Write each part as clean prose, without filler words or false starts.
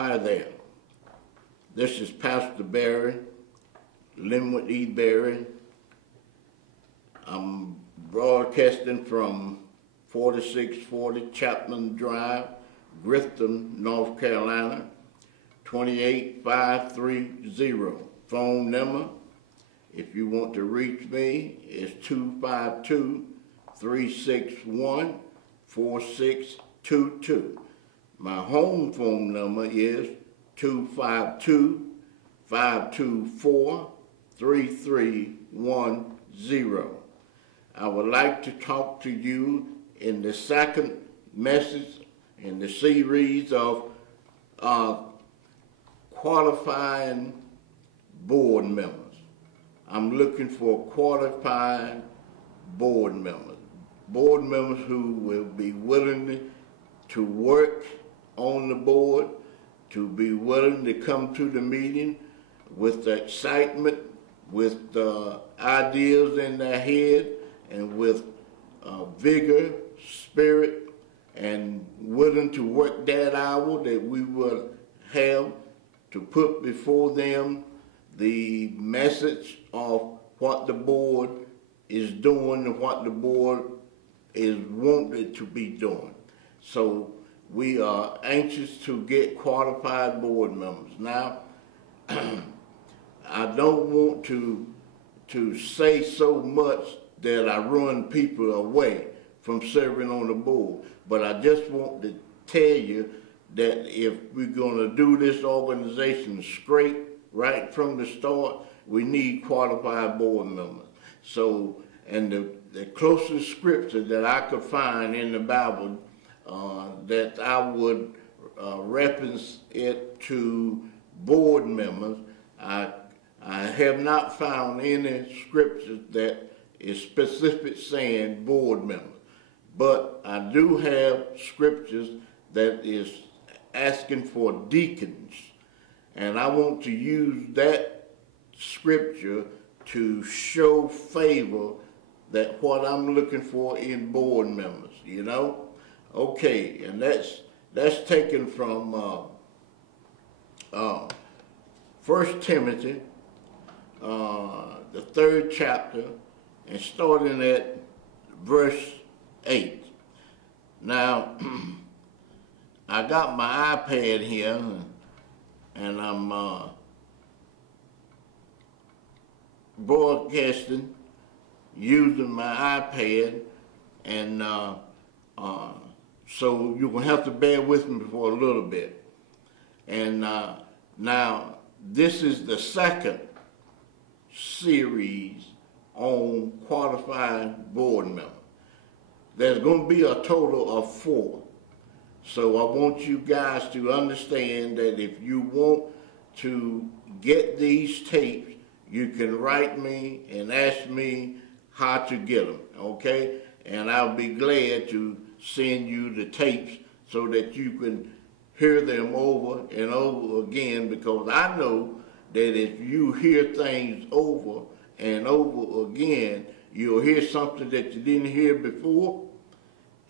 Hi there. This is Pastor Barry, Linwood E. Barry. I'm broadcasting from 4640 Chapman Drive, Grifton, North Carolina, 28530. Phone number, if you want to reach me, is 252-361-4622. My home phone number is 252-524-3310. I would like to talk to you in the second message in the series of qualifying board members. I'm looking for qualified board members. Board members who will be willing to work on the board, to be willing to come to the meeting with the excitement, with ideas in their head, and with vigor, spirit, and willing to work that hour that we will have to put before them the message of what the board is doing and what the board is wanted to be doing. So we are anxious to get qualified board members. Now, I don't want to say so much that I run people away from serving on the board, but I just want to tell you that if we're going to do this organization straight right from the start, we need qualified board members. So, and the closest scripture that I could find in the Bible that I would reference it to board members, I have not found any scriptures that is specific saying board members. But I do have scriptures that is asking for deacons. And I want to use that scripture to show favor that what I'm looking for in board members, you know? Okay, and that's taken from 1 Timothy, the 3rd chapter, and starting at verse 8. Now, I got my iPad here, and I'm broadcasting using my iPad, and so you're going to have to bear with me for a little bit. And now, this is the second series on qualified board members. There's going to be a total of 4. So I want you guys to understand that if you want to get these tapes, you can write me and ask me how to get them, okay? And I'll be glad to send you the tapes so that you can hear them over and over again, because I know that if you hear things over and over again, you'll hear something that you didn't hear before,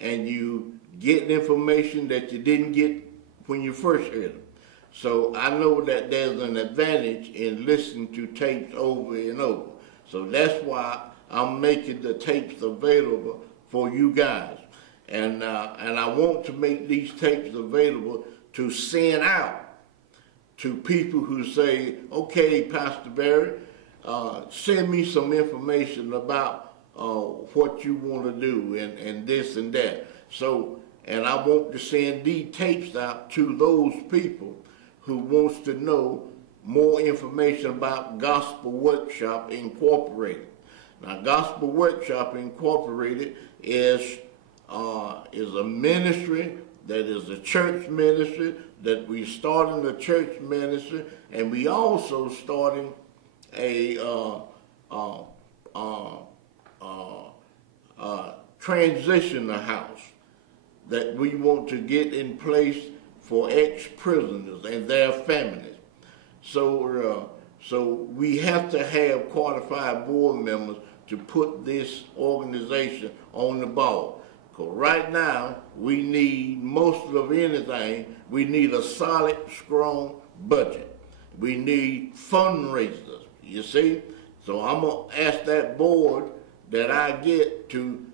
and you get information that you didn't get when you first heard them. So I know that there's an advantage in listening to tapes over and over. So that's why I'm making the tapes available for you guys. And I want to make these tapes available to send out to people who say, okay, Pastor Barry, send me some information about what you want to do and this and that. So, and I want to send these tapes out to those people who wants to know more information about Gospel Workshop Incorporated. Now, Gospel Workshop Incorporated is a ministry that is a church ministry, that we starting a church ministry, and we also starting a transitional house that we want to get in place for ex-prisoners and their families. So we have to have qualified board members to put this organization on the ball. Because right now, we need, most of anything, we need a solid, strong budget. We need fundraisers, you see? So I'm going to ask that board that I get to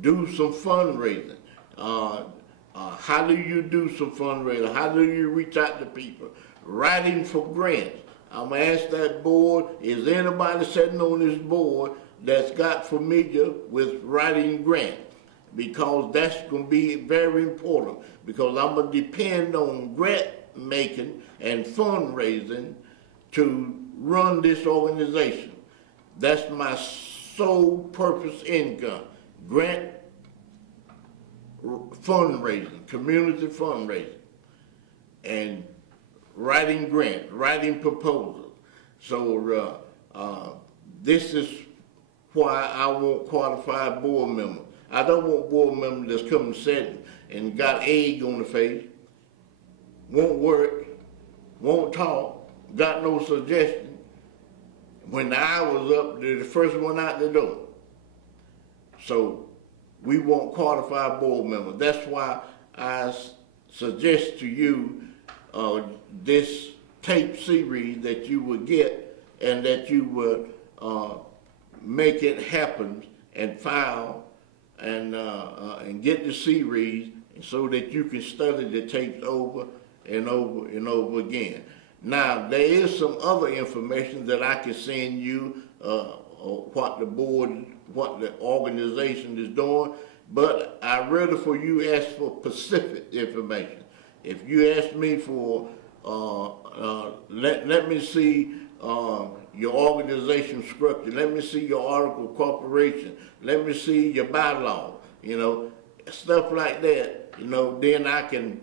do some fundraising. How do you do some fundraising? How do you reach out to people? Writing for grants. I'm going to ask that board, is anybody sitting on this board that's got familiar with writing grants? Because that's going to be very important, because I'm going to depend on grant making and fundraising to run this organization. That's my sole purpose income, grant fundraising, community fundraising, and writing grants, writing proposals. So this is why I want qualified board members. I don't want board members that's coming sitting and got egg on the face, won't work, won't talk, got no suggestion. When the hour's up, they're the first one out the door. So we want qualified board members. That's why I suggest to you this tape series that you would get, and that you would make it happen and file and get the series so that you can study the tapes over and over and over again. Now, there is some other information that I can send you, what the board, what the organization is doing, but I'd rather for you ask for specific information. If you ask me for, let me see your organization structure, let me see your article of corporation, let me see your bylaw, you know, stuff like that, you know, then I can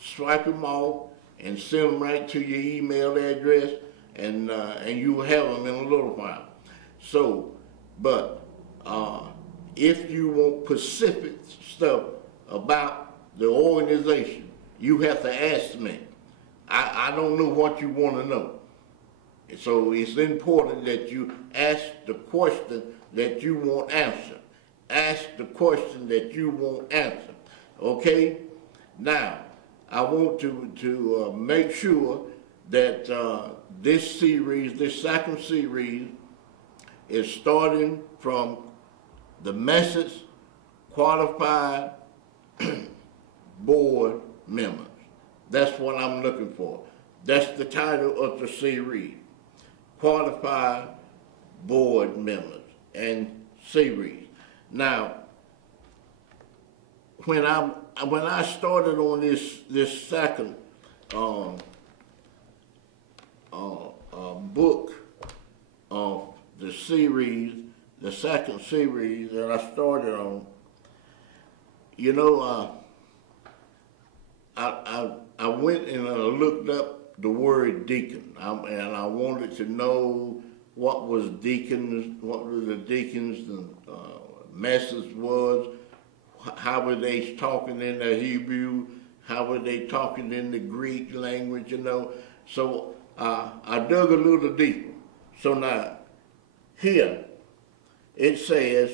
swipe them off and send them right to your email address, and you will have them in a little while. So, but if you want specific stuff about the organization, you have to ask me. I don't know what you want to know. So it's important that you ask the question that you want answered. Ask the question that you want answered. Okay? Now, I want to make sure that this series, this second series, is starting from the message qualified board members. That's what I'm looking for. That's the title of the series, qualified board members and series. Now, when I started on this second book of the series, the second series that I started on, you know, I went and looked up the word deacon, and I wanted to know what was deacons, what were the deacons' message was, how were they talking in the Hebrew, how were they talking in the Greek language, you know. So I dug a little deeper. So now, here, it says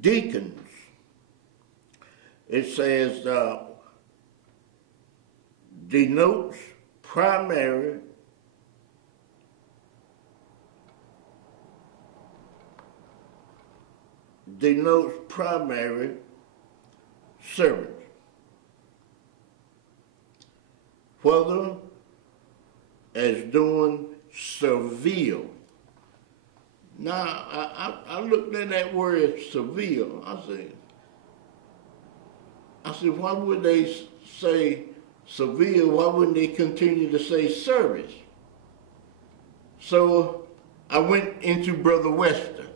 deacons. It says denotes primary servants, whether as doing servile. Now, I looked at that word servile. I said, why would they say servile? Why wouldn't they continue to say service? So I went into Brother Wester,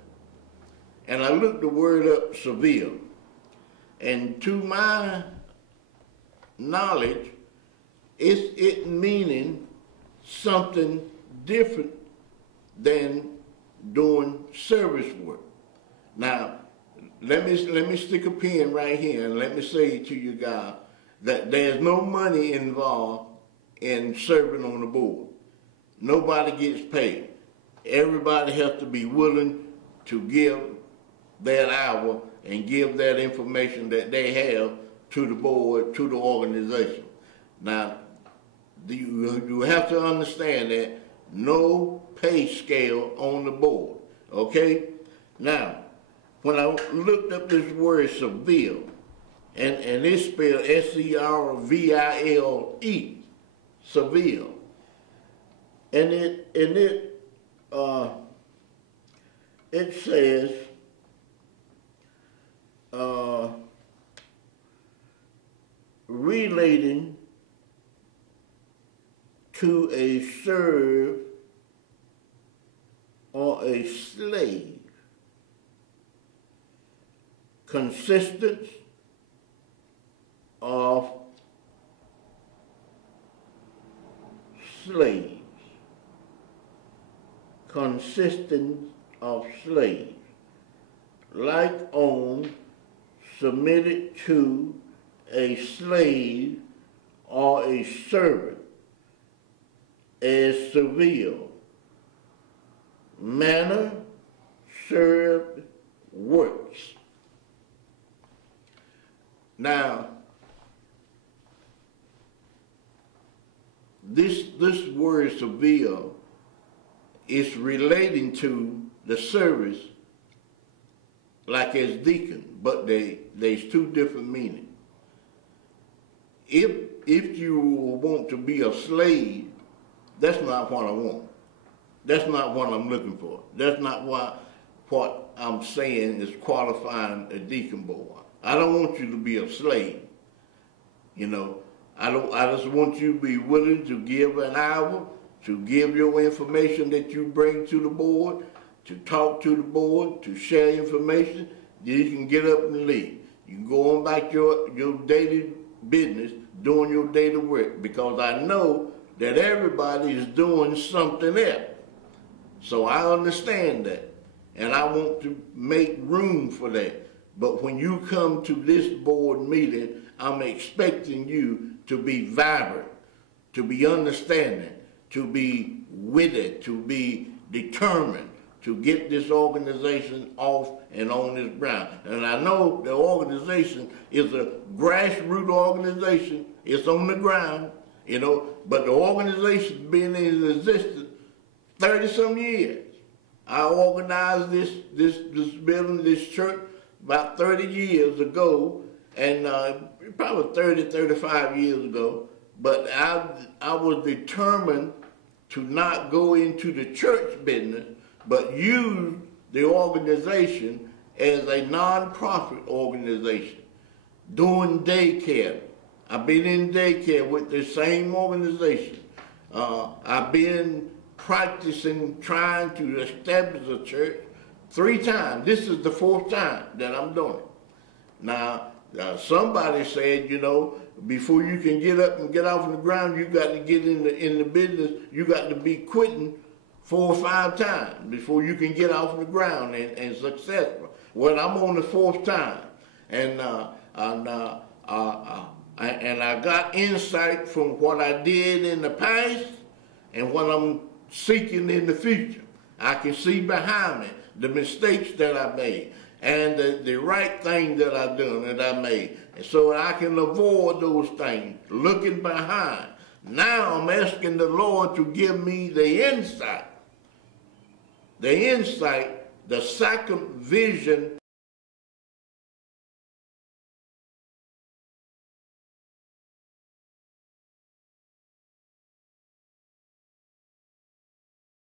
and I looked the word up, servile. And to my knowledge, it's meaning something different than doing service work. Now, let me stick a pin right here and let me say to you guys that there's no money involved in serving on the board. Nobody gets paid. Everybody has to be willing to give that hour and give that information that they have to the board, to the organization. Now, you have to understand that no pay scale on the board, okay? Now, when I looked up this word severe, and it's spelled S-E-R-V-I-L-E, severe, and it says relating to a serf or a slave, consistence of slaves, consistence of slaves, like on, submitted to a slave or a servant, as severe, manner served works. Now, this word severe is relating to the service like as deacon, but there's two different meanings. If you want to be a slave, that's not what I want. That's not what I'm looking for. That's not what I'm saying is qualifying a deacon board. I don't want you to be a slave. You know, I just want you to be willing to give an hour, to give your information that you bring to the board, to talk to the board, to share information. Then you can get up and leave. You can go on about your daily business, doing your daily work, because I know that everybody is doing something else. So I understand that, and I want to make room for that. But when you come to this board meeting, I'm expecting you to be vibrant, to be understanding, to be witty, to be determined, to get this organization off and on this ground. And I know the organization is a grassroots organization. It's on the ground, you know, but the organization's been in existence 30-some years. I organized this building, this church, about 30 years ago, and probably 30, 35 years ago, but I was determined to not go into the church business, but use the organization as a non-profit organization, doing daycare. I've been in daycare with the same organization. I've been practicing, trying to establish a church 3 times. This is the 4th time that I'm doing it. Now, somebody said, you know, before you can get up and get off the ground, you got to get in the business. You got to be quitting 4 or 5 times before you can get off the ground and successful. Well, I'm on the 4th time, and I got insight from what I did in the past and what I'm seeking in the future. I can see behind me the mistakes that I made and the right thing that I done, that I made. And so I can avoid those things, looking behind. Now I'm asking the Lord to give me the insight, the second vision